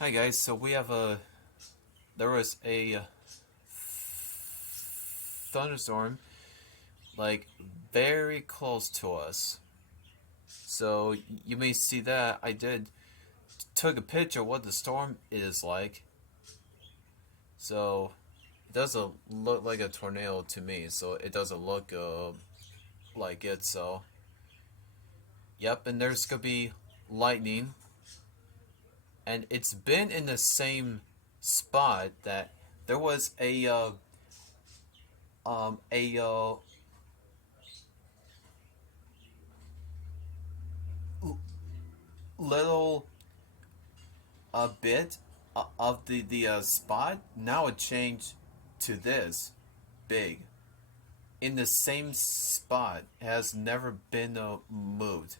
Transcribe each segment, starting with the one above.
Hi guys, so we have there was a thunderstorm like very close to us. So you may see that I did took a picture of what the storm is like. So it doesn't look like a tornado to me, so it doesn't look like it. So yep, and there's gonna be lightning, and it's been in the same spot that there was a little a bit of the spot. Now it changed to this big in the same spot. Has never been moved.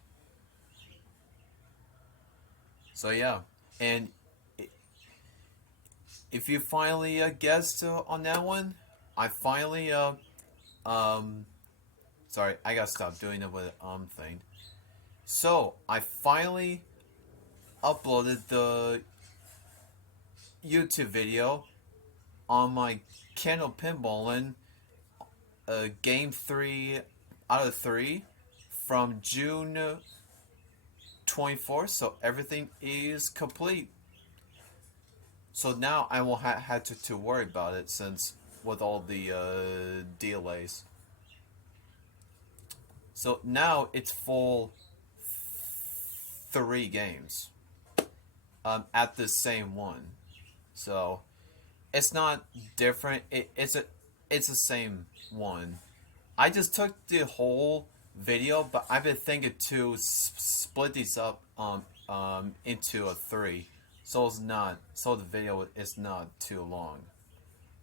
So yeah, and if you finally guessed on that one, I finally um sorry, I gotta stop doing it with thing. So I finally uploaded the YouTube video on my Candle Pinballing game 3 out of 3 from June 24th, so everything is complete. So now I won't have to worry about it since with all the delays. So now it's full 3 games at the same one. So it's not different. It's the same one. I just took the whole video, but I've been thinking to split these up into a 3, so the video is not too long.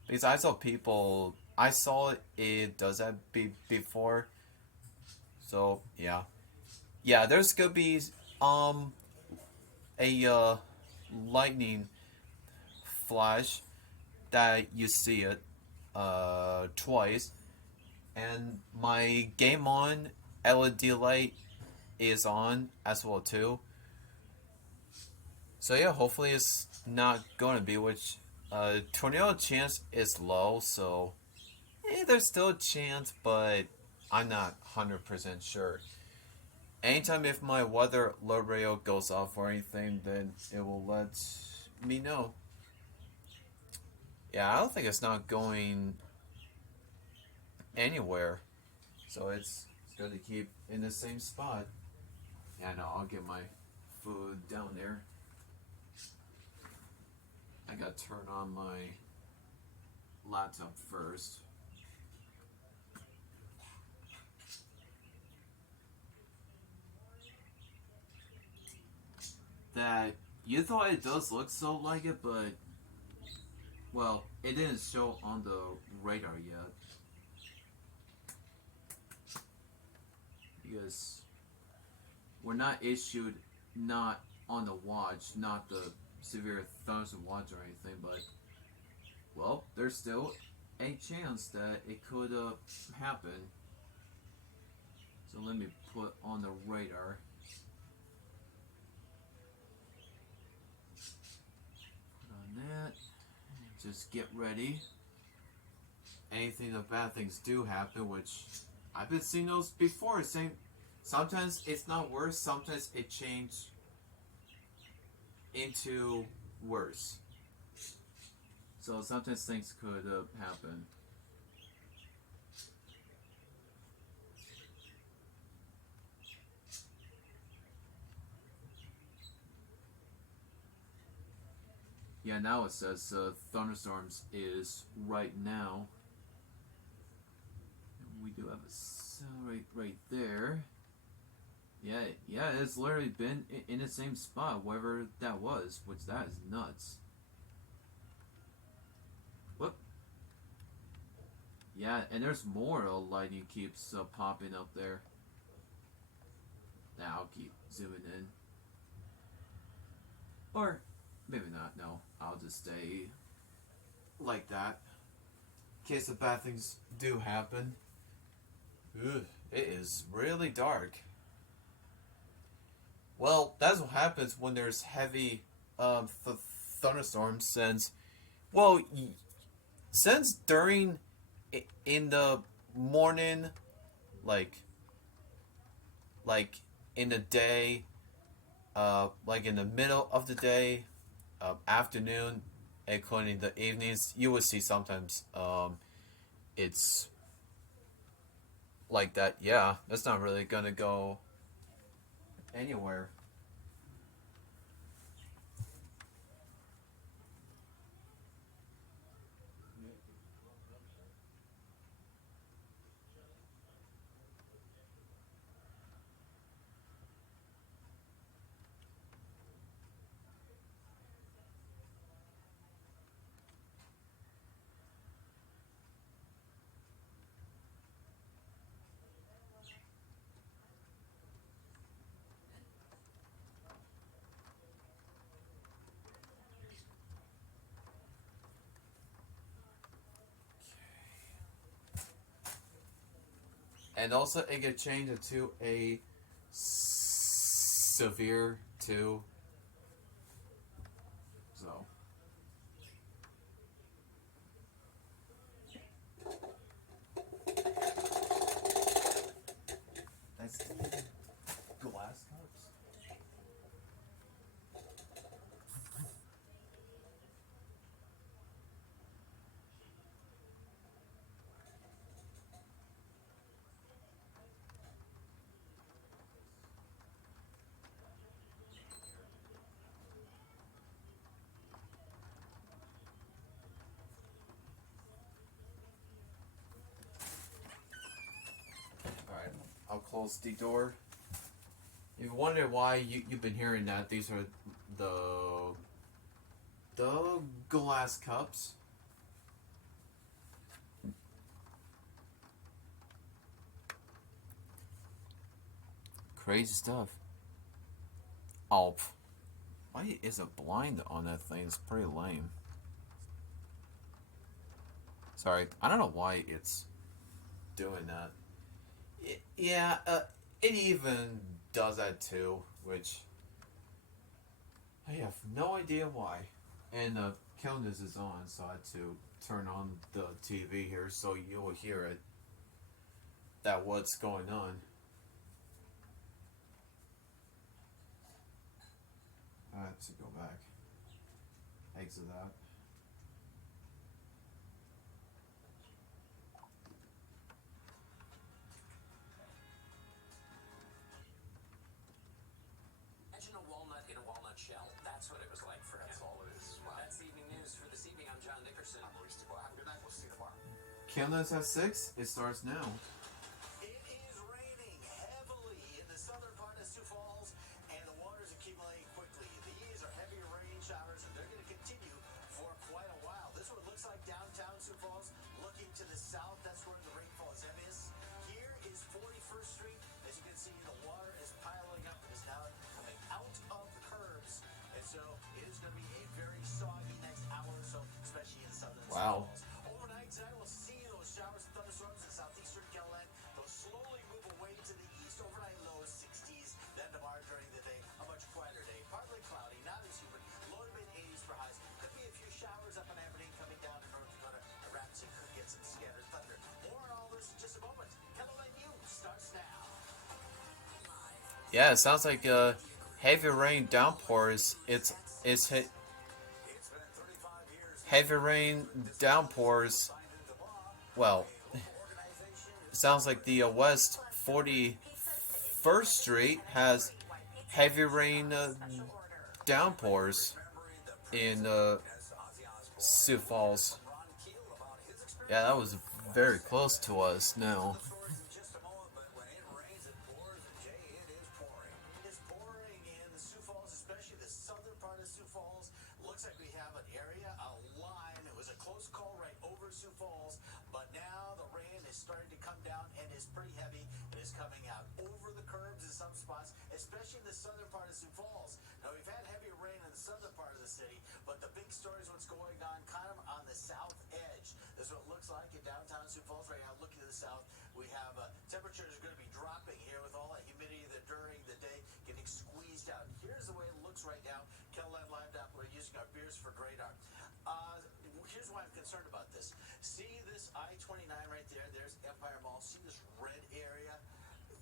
Because I saw it does that before, so yeah, There's gonna be um a lightning flash that you see it twice, and my game on LED light is on as well too. So yeah, hopefully it's not going to be, which tornado chance is low, so there's still a chance, but I'm not 100% sure. Anytime if my weather alert radio goes off or anything, then it will let me know. Yeah, I don't think it's not going anywhere, so it's good to keep in the same spot. Yeah, no, I'll get my food down there. I gotta turn on my laptop first. That you thought it does look so like it, but well, it didn't show on the radar yet. Because we're not issued not on the watch, not the severe thunderstorm watch or anything, but well, there's still a chance that it could happen. So let me put on the radar. Put on that. Just get ready. Anything the bad things do happen, which I've been seeing those before. Same. Sometimes it's not worse. Sometimes it changed into worse. So sometimes things could happen. Yeah, now it says thunderstorms is right now. And we do have a cell right there. Yeah, it's literally been in the same spot, wherever that was, which that is nuts. Whoop. Yeah, and there's more lightning keeps popping up there. Now I'll keep zooming in. Or maybe not, no. I'll just stay like that. In case the bad things do happen. Ugh, it is really dark. Well, that's what happens when there's heavy thunderstorm since, well, since during in the morning, like like in the day, like in the middle of the day, afternoon, including the evenings, you would see sometimes it's like that. Yeah, that's not really gonna go anywhere. And also, it could change it to a severe too. So that's glass cups. All right, I'll close the door. You wonder why you've been hearing that. These are the the glass cups. Crazy stuff. Oh, why is a blind on that thing? It's pretty lame. Sorry, I don't know why it's doing that. Yeah, it even does that too, which I have no idea why. And Kilness is on, so I had to turn on the TV here so you'll hear it. That what's going on. I have to go back. Exit that. Imagine a walnut in a walnut shell. That's what it was like for him. That's all it is. Wow. That's the evening news for this evening. I'm John Nickerson. I'm Maurice Dubois. Have a good night. We'll see you tomorrow. Kilness at 6. It starts now. It is raining heavily in the southern part of Sioux Falls, and the water's accumulating quickly. These are heavy rain showers, and they're going to continue for quite a while. This one looks like downtown Sioux Falls. Looking to the south, that's where the rainfall is heaviest. Here is 41st Street. As you can see, the water is piling up. It is now coming out of the curbs, and so it is going to be a very soggy next hour or so, especially in southern Sioux Wow. Falls. Overnight tonight, we'll see those showers and thunderstorms in southeastern Caroline. They'll slowly move away to the east. Overnight lows 60s. Then tomorrow during the day, a much quieter day. Partly cloudy, not as humid. Low to mid 80s for highs. Could be a few showers up in Aberdeen coming down to North Dakota. Ramsey could get some scattered thunder. More on all this in just a moment. Caroline News starts now. Yeah, it sounds like heavy rain downpours. It's hit. Heavy rain downpours. Well, it sounds like the West 41st Street has heavy rain downpours in Sioux Falls. Yeah, that was very close to us now. It is pouring in the Sioux Falls, especially the southern part of Sioux Falls. Looks like we have an area, a line. It was a close call right over Sioux Falls, but now the rain is starting to come down and is pretty heavy. It is coming out over the curbs in some spots, especially in the southern part of Sioux Falls. Now, we've had heavy rain in the southern part of the city, but the big story is what's going on kind of on the south edge. This is what it looks like in downtown Sioux Falls right now. Looking to the south, we have temperatures are going to be dropping here with all that humidity that during the day getting squeezed out. Here's the way it looks right now. Caroline Live Doppler using our Beers for why I'm concerned about this. See this I-29 right there? There's Empire Mall. See this red area?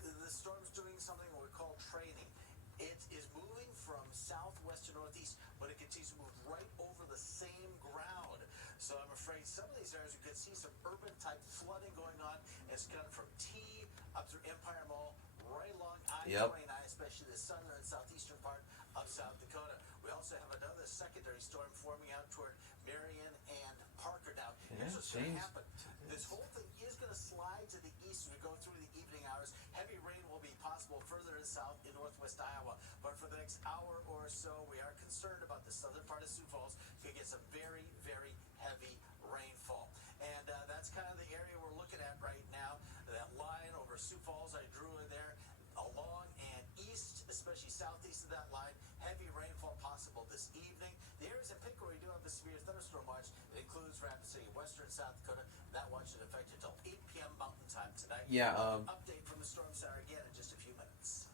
The storm's doing something we call training. It is moving from southwest to northeast, but it continues to move right over the same ground. So I'm afraid some of these areas you could see some urban-type flooding going on. It's coming from T up through Empire Mall, right along I-29, especially the southern and southeastern part of South Dakota. We also have another secondary storm forming out toward Marion and Parker. Now, here's what's going to happen. This whole thing is going to slide to the east as we go through the evening hours. Heavy rain will be possible further to the south in northwest Iowa. But for the next hour or so, we are concerned about the southern part of Sioux Falls. Could get some very, very heavy rainfall. And that's kind of the area we're looking at right now. That line over Sioux Falls, I drew in there, along and east, especially southeast of that line. Heavy rainfall possible this evening. The areas in Pickering we do have the severe thunderstorm watch. It includes Rapid City, western South Dakota. That watch is effective until 8 p.m. Mountain Time tonight. Yeah. Update from the Storm Center again in just a few minutes.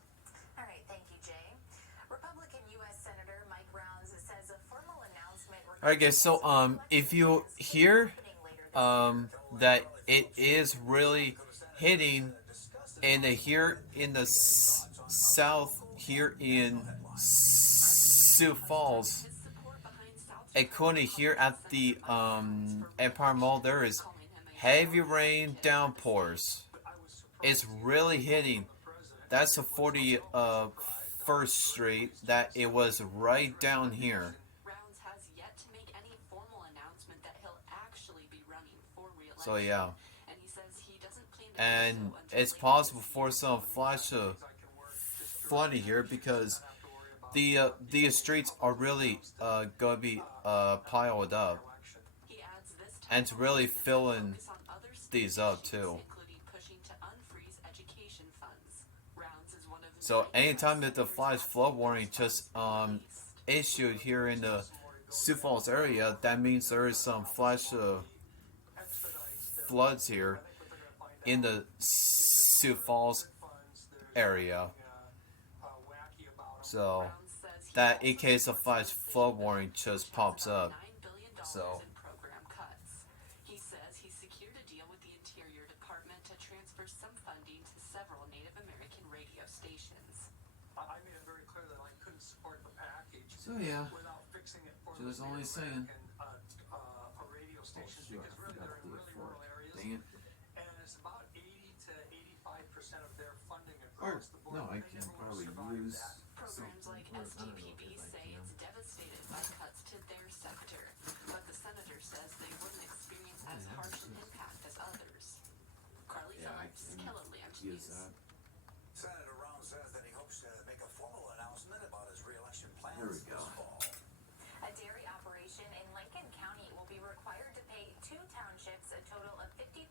All right, thank you, Jay. Republican U.S. Senator Mike Rounds says a formal announcement. All right, guys. So if you hear that it is really hitting in the south here in Sioux Falls, according here at the Empire Mall, there is heavy rain downpours. It's really hitting. That's the 41st Street. That it was right down here. Rounds has yet to make any formal announcement that he'll actually be running for re-election. So yeah. And he says he doesn't plan to And do so until it's later possible this for year. some flash of flooding here because the streets are really going to be piled up, He adds this time and to really he's gonna fill in focus on other state these up issues, too. including pushing to unfreeze education funds. Rounds is one of the So many anytime U.S. that the senators flash asking flood for warning this just funds released. issued here in the Sioux Falls area, that means there is some flash floods here in the Sioux Falls area. So Rounds says he that also in case a supports flash legislation flood that warning would just push pops about up. $9 billion So in program cuts. He says he secured a deal with the Interior Department to transfer some funding to several Native American radio stations. I made it very clear that I couldn't support the package So yeah, without fixing it for just the only Native saying. American radio stations because really they're in really rural areas, Dang it. and it's about 80 to 85% of their funding Or across the board. no, I They can never would've probably survived use that. Programs like I don't know SDPP if I say can. it's devastated by cuts to their sector, but the senator says they wouldn't experience as harsh an impact as others. Carly Yeah, I Phillips, can Keller-Land use News. that. Senator Rounds says that he hopes to make a formal announcement about his re-election plans There we this go. fall. A dairy operation in Lincoln County will be required to pay 2 townships a total of $50,000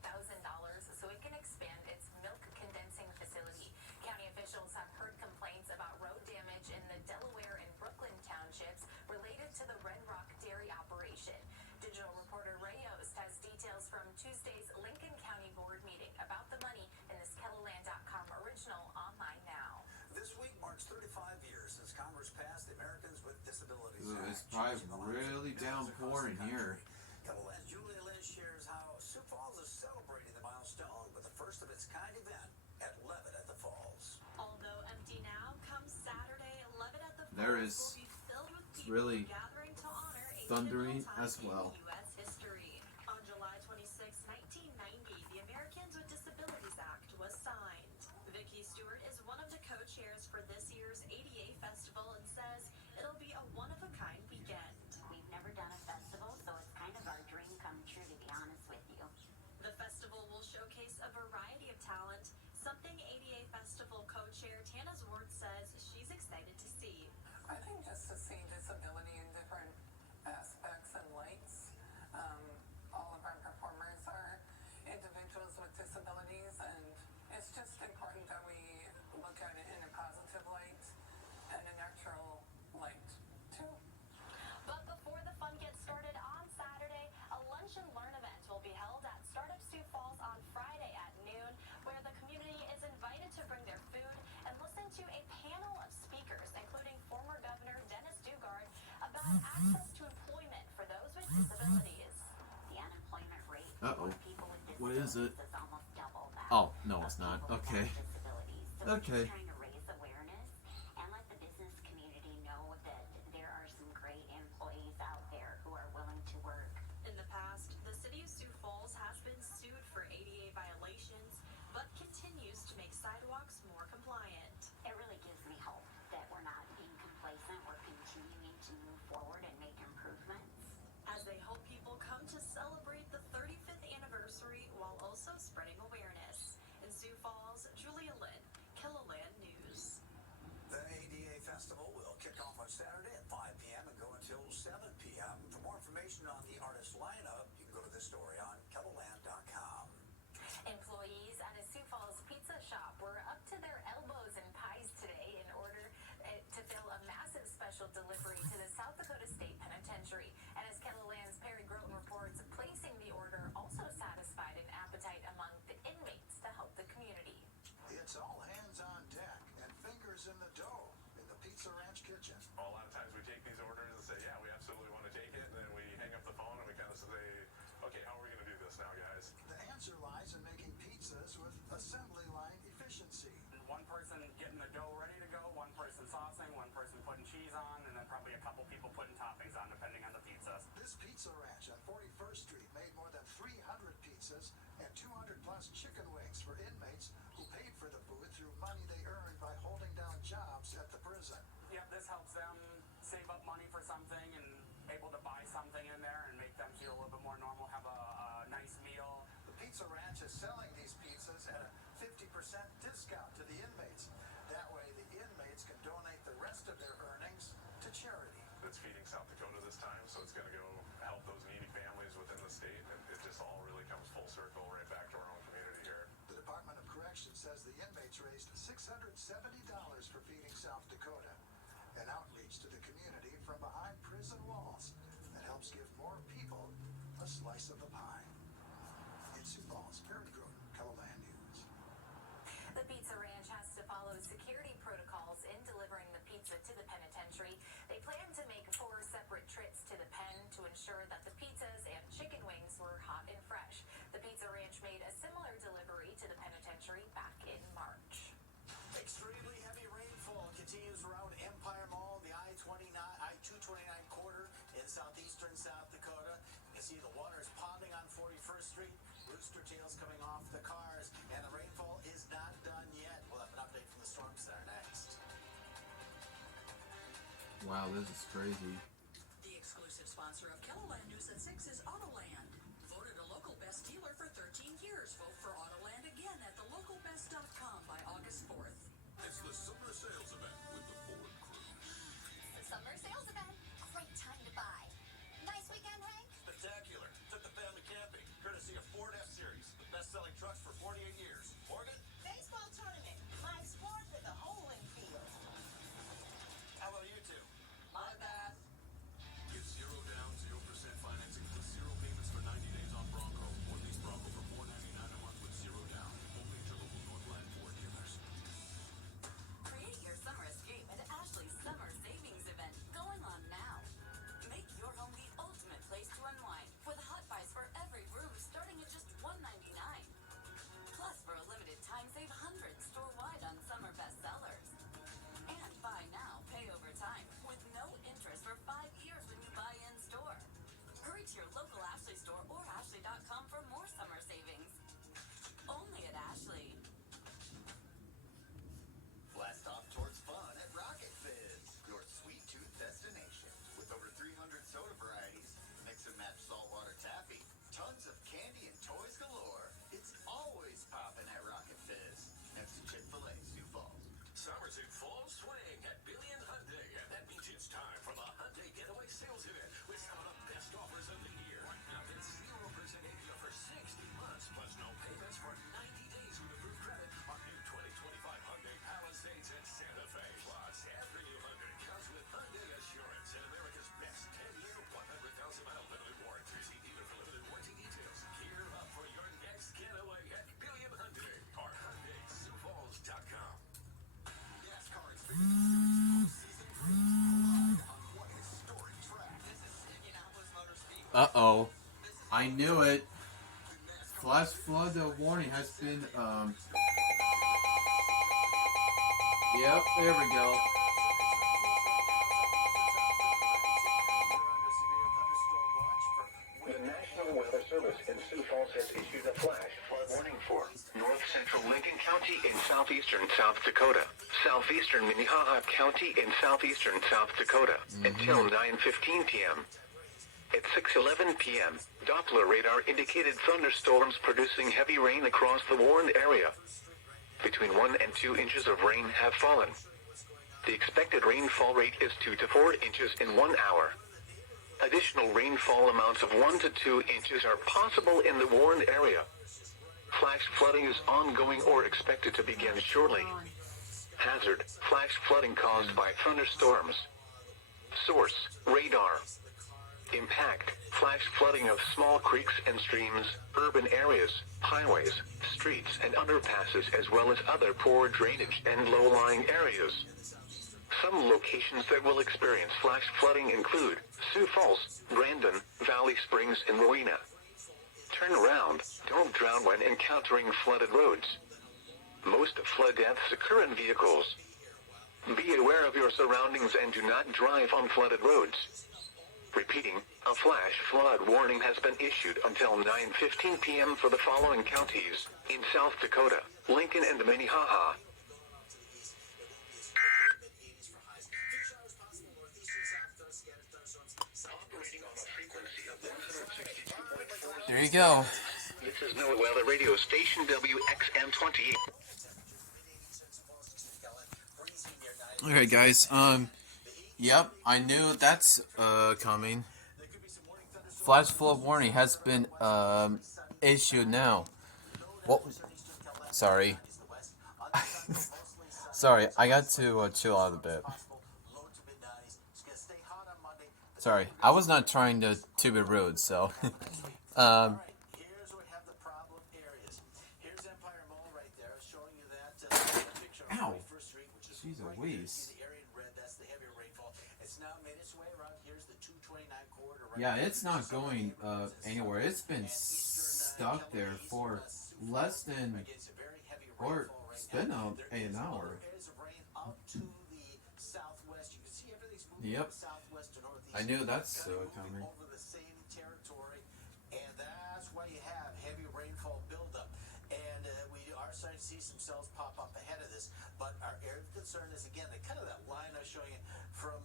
so it can expand its milk condensing facility. County officials have heard complaints about road damage in the Delaware and Brooklyn townships related to the Red Rock dairy operation. Digital reporter Ray Yost has details from Tuesday's Lincoln County Board meeting about the money in this KELLERLAND.com original online now. This week marks 35 years since Congress passed the Americans with Disabilities Ooh, Act. it's probably changing the lives of really millions across downpouring the here. country. KELLERLAND's Julia Liz shares how Sioux Falls is celebrating the milestone with the first of its kind event at Levitt at the Falls. Although empty now, come Saturday, Levitt at the There Falls is- will be filled with it's people really gathering to honor a thundering pivotal as time well. in U.S. history. On July 26, 1990, the Americans with Disabilities Act was signed. Vicki Stewart is one of the co-chairs for this year's ADA Festival and says it'll be a one-of-a-kind weekend. We've never done a festival, so it's kind of our dream come true, to be honest with you. The festival will showcase a variety of talent, something ADA Festival co-chair Tana Zwart says she's excited to see. I think just to see disability in different aspects and lights. All of our performers are individuals with disabilities, and it's just important that we look at it in a positive light and a natural light, too. But before the fun gets started on Saturday, a lunch and learn event will be held at Startup Sioux Falls on Friday at noon, where the community is invited to bring their food and listen to a panel of speakers, including former Governor Dennis Dugard, about access to employment for those with disabilities. What is it? It's almost double that. Oh, no, it's of not. people Okay. without disabilities. So Okay. we're just trying to raise awareness and let the business community know that there are some great employees out there who are willing to work. In the past, the city of Sioux Falls has been sued for ADA violations, but continues to make sidewalks more compliant. It really gives me hope that we're not being complacent. We're continuing to move forward and make improvements. As they hope people come to celebrate the 35th anniversary while also spreading awareness. In Sioux Falls, Julia Lynn, Kiloland News. The ADA Festival will kick off on Saturday at 5 p.m. and go until 7 p.m. For more information on the artist lineup, you can go to this story on KettleLand.com. Employees at a Sioux Falls pizza shop were up to their elbows in pies today in order to fill a massive special delivery to the South Dakota State Penitentiary. And as Kettleland's Perry Groten reports, placing the order also satisfied an appetite among the inmates to help the community. It's all hands on deck and fingers in the dough in the Pizza Ranch kitchen. A lot of times we take these orders and say, yeah, we absolutely want to take it, and then we hang up the phone and we kind of say, okay, how are we going to do this now, guys? The answer lies in making pizzas with assembly line efficiency. One person getting the dough ready to go, one person saucing, one person putting cheese on, and then probably a couple people putting toppings on, depending on the pizzas. This Pizza Ranch on 41st Street made more than 300 pizzas and 200 plus chicken wings for inmates who paid for the food through money they earned by holding down jobs at the prison. Yep, this helps them save up money for something and able to buy something in there and make them feel a little bit more normal, have a nice meal. The Pizza Ranch is selling these pizzas at a 50% discount to the inmates. That way the inmates can donate the rest of their earnings to charity. It's feeding South Dakota this time, so it's going to go help those needy families within the state, and it just all really comes full circle right back to our own community here. The Department of Corrections says the inmates raised $670 for feeding South Dakota, an outreach to the community from behind prison walls that helps give more people a slice of the pie. In Sioux Falls, Perry Groten, Kettleland News. The Pizza Ranch has to follow security protocols in delivering the pizza to the penitentiary. They plan to make 4 separate trips to the pen to ensure that the pizzas and chicken wings were hot and fresh. The Pizza Ranch made a similar delivery to the penitentiary back in March. Extremely heavy rainfall continues around Empire Mall, the I-229 corridor in southeastern South Dakota. You can see the water is pounding on 41st Street, rooster tails coming off the cars, and the rainfall is not done yet. We'll have an update from the Storm Center next. Wow, this is crazy. The exclusive sponsor of Kettleland News at 6 is Autoland. Voted a local best dealer for 13 years. Vote for Autoland again at thelocalbest.com by August 4th. It's the summer sales event with the Ford Crew. The summer sales event. Great time to buy. Nice weekend, Hank? Spectacular. Took the family camping, courtesy of Ford F-Series, the best-selling trucks for 48 years. Morgan? Baseball tournament. My sport with a hole in field. How about you two? My bad. Get 0 down, 0% financing with 0 payments for 90 days on Bronco. Or lease Bronco for $499 a month with 0 down. Only at your local Northland Ford dealers. Create your summer escape at Ashley's Summer Savings Event going on now. Make your home the ultimate place to unwind with hot buys for every room starting at just $199. Plus, for a limited time, save hundreds store-wide on summer bestsellers. And buy now, pay over time with no interest for 5 years when you buy in store. Hurry to your local Ashley store or Ashley.com for more summer savings. Only at Ashley. Blast off towards fun at Rocket Fizz, your sweet tooth destination. With over 300 soda varieties, mix and match saltwater taffy, tons of candy and toys galore. It's always popping at Rocket Fizz. Next to Chick-fil-A, Sioux Falls. Summer's in full swing at Billion Hyundai, and that means it's time for the Hyundai Getaway Sales Event with some of the best offers of the year. Right now, get 0% APR for 60 months, plus no payments for 90 days with approved credit on new 2025 Hyundai Palisades and Santa Fe. Plus, every new Hyundai comes with Hyundai Assurance and America's best 10-year, 100,000-mile limited warranty. See dealer for limited warranty details. Gear up for your next getaway at Billion Hyundai or HyundaiSiouxFalls.com. NASCAR experience season 3 live on one historic track. This is Indianapolis Motor Speedway. Uh-oh. I knew it. The NASCAR flash flood warning has been. Yep, there we go. The National Weather Service in Sioux Falls has issued a flash flood warning for north central Lincoln County in southeastern South Dakota, southeastern Minnehaha County in southeastern South Dakota, until 9:15 p.m. At 6:11 p.m., Doppler radar indicated thunderstorms producing heavy rain across the warned area. Between 1 and 2 inches of rain have fallen. The expected rainfall rate is 2 to 4 inches in 1 hour. Additional rainfall amounts of 1 to 2 inches are possible in the warned area. Flash flooding is ongoing or expected to begin shortly. Hazard: flash flooding caused by thunderstorms. Source: radar. Impact: flash flooding of small creeks and streams, urban areas, highways, streets and underpasses, as well as other poor drainage and low-lying areas. Some locations that will experience flash flooding include Sioux Falls, Brandon, Valley Springs, and Marina. Turn around, don't drown when encountering flooded roads. Most flood deaths occur in vehicles. Be aware of your surroundings and do not drive on flooded roads. Repeating, a flash flood warning has been issued until 9:15 p.m. for the following counties in South Dakota, Lincoln, and Minnehaha. There you go. This is NOAA Weather Radio Station WXM28. Okay, guys. Yep, I knew that's coming. Flash flood warning has been issued now. What? Sorry. Sorry, I got to chill out a bit. Sorry, I was not trying to be rude, so. Here's where we have the problem areas. Here's Empire Mall right there, showing you that picture of Ow. First Street, which is Jeez right Louise. there. You see the area in red, that's the heavier rainfall. It's now made its way around. Here's the 229 corridor. Right Yeah, there. it's not going anywhere. It's been stuck there for less than, Against a very heavy or rainfall right it's been now. an hour. Areas of rain up to the southwest. You can see everything's moving Yep. from the southwest to northeast. I knew that's Kinda coming. moving over the same territory, and that's why you have heavy rainfall buildup. And we are starting to see some cells pop up ahead of this. But our area of concern is, again, the kind of that line I was showing you from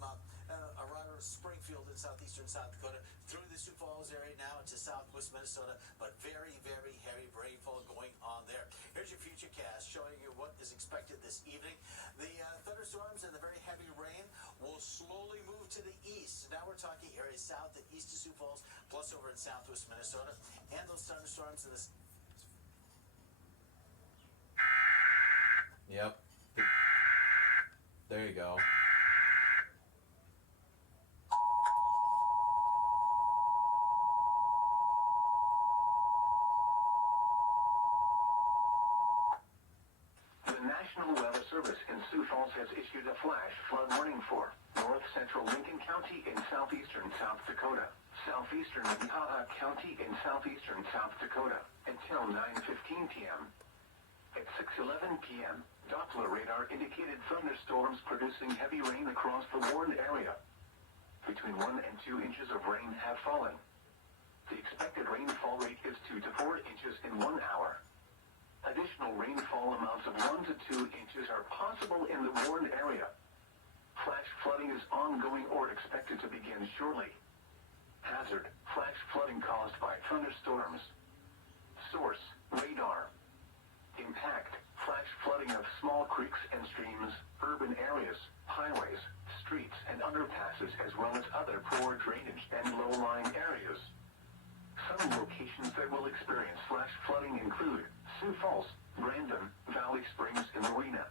around Springfield in southeastern South Dakota through the Sioux Falls area now into southwest Minnesota, but very, very heavy rainfall going on there. Here's your future cast showing you what is expected this evening. The thunderstorms and the very heavy rain will slowly move to the east. Now we're talking areas south and east of Sioux Falls, plus over in southwest Minnesota, and those thunderstorms in the Yep. There you go. The National Weather Service in Sioux Falls has issued a flash flood warning for north central Lincoln County in southeastern South Dakota, southeastern Minnehaha County in southeastern South Dakota, until 9:15 p.m. At 6:11 p.m., Doppler radar indicated thunderstorms producing heavy rain across the warned area. Between 1 and 2 inches of rain have fallen. The expected rainfall rate is 2 to 4 inches in 1 hour. Additional rainfall amounts of 1 to 2 inches are possible in the warned area. Flash flooding is ongoing or expected to begin shortly. Hazard: flash flooding caused by thunderstorms. Source: radar. Impact: flash flooding of small creeks and streams, urban areas, highways, streets and underpasses, as well as other poor drainage and low-lying areas. Some locations that will experience flash flooding include Sioux Falls, Brandon, Valley Springs, and Marina.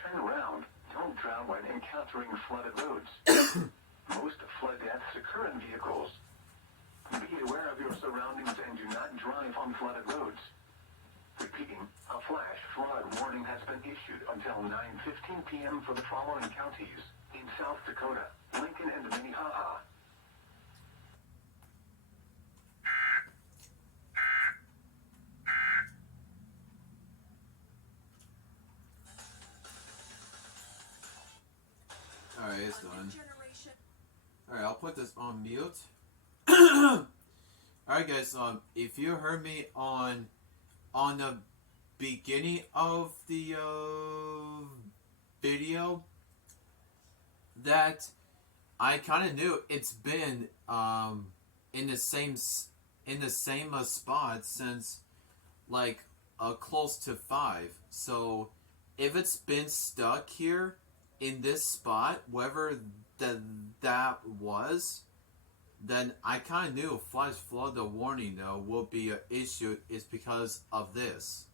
Turn around, don't drown when encountering flooded roads. Most flood deaths occur in vehicles. Be aware of your surroundings and do not drive on flooded roads. Repeating, a flash flood warning has been issued until 9:15 p.m. for the following counties in South Dakota, Lincoln, and Minnehaha. guys done. Alright, I'll put this on mute. Alright guys, if you heard me on the beginning of the video, that I kind of knew it's been in the same spot since like close to 5. So if it's been stuck here in this spot, wherever that was, then I kind of knew flash flood, the warning though, will be an issue is because of this.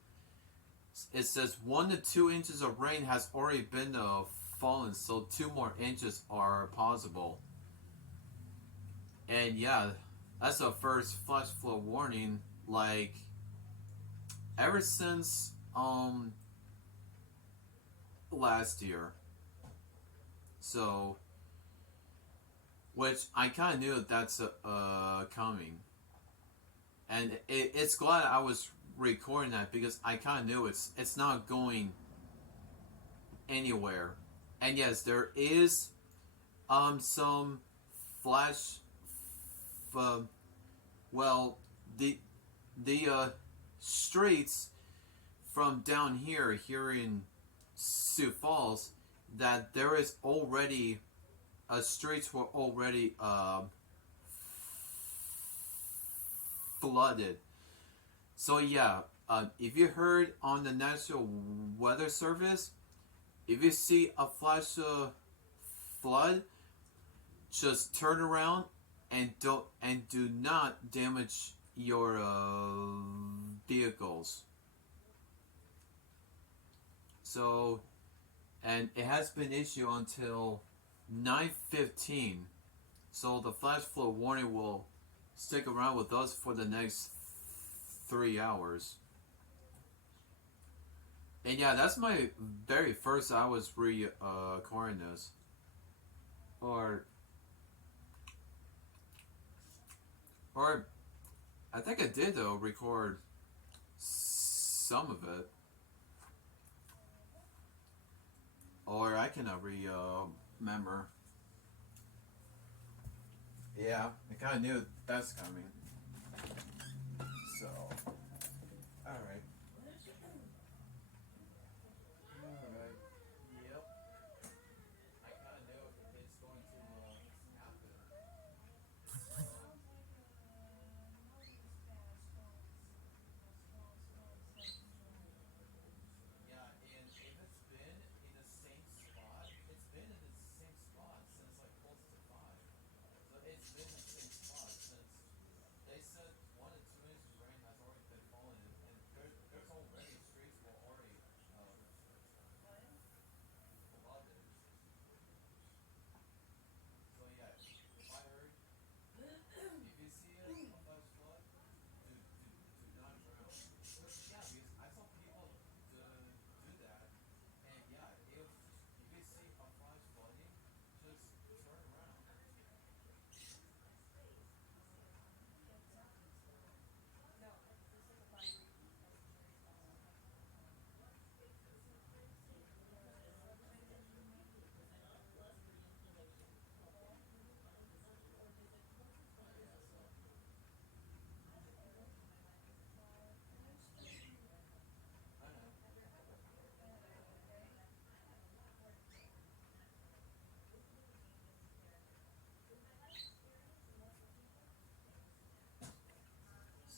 It says 1 to 2 inches of rain has already been fallen, so 2 more inches are possible. And yeah, that's the first flash flood warning, like, ever since last year. So, which I kind of knew that's coming, and it's glad I was recording that because I kind of knew it's not going anywhere. And yes, there is some flash. Well, the streets from down here in Sioux Falls, that there is already streets were already flooded. So yeah, if you heard on the National Weather Service, if you see a flash flood, just turn around and do not damage your vehicles. So, and it has been issued until 9:15. So the flash flood warning will stick around with us for the next 3 hours. And yeah, that's my very first I was recording this. Or I think I did though record some of it. Or I cannot remember. Yeah, I kind of knew that's coming. So, alright. Alright, yep. I kind of knew it's going to happen. Yeah, and if it's been in the same spot, it's been in the same spot since like close to 5. So it's been in the same spot since they said 1 to 2 inches of rain has already been falling, and there's already streets were already flooded. So yeah, if I heard, if you see it, a flash flood, do not drown. But yeah, because I saw people do that, and yeah, if you see a flash flooding, just turn around.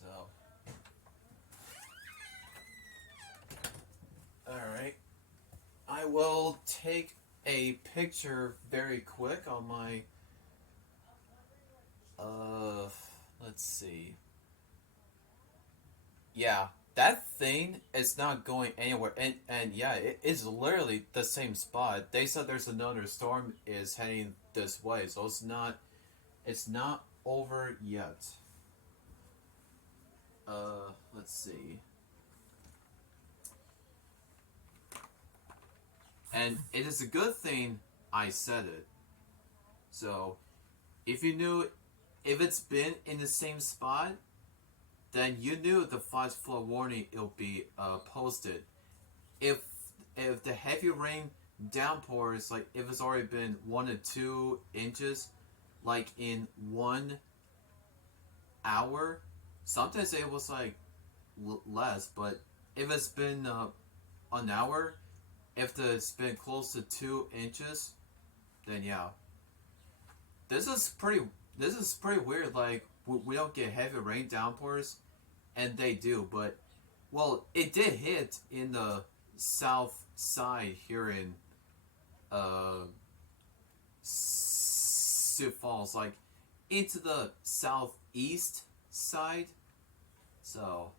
So, alright. I will take a picture very quick on my, let's see. Yeah, that thing is not going anywhere, and yeah, it is literally the same spot. They said there's another storm is heading this way, so it's not over yet. Let's see. And it is a good thing I said it. So, if you knew, if it's been in the same spot, then you knew the flash flood warning will be posted. If the heavy rain downpours, like if it's already been 1 to 2 inches, like in 1 hour. Sometimes it was like less, but if it's been an hour, if it's been close to 2 inches, then yeah. This is pretty weird. Like we don't get heavy rain downpours, and they do. But well, it did hit in the south side here in Sioux Falls, like into the southeast side. So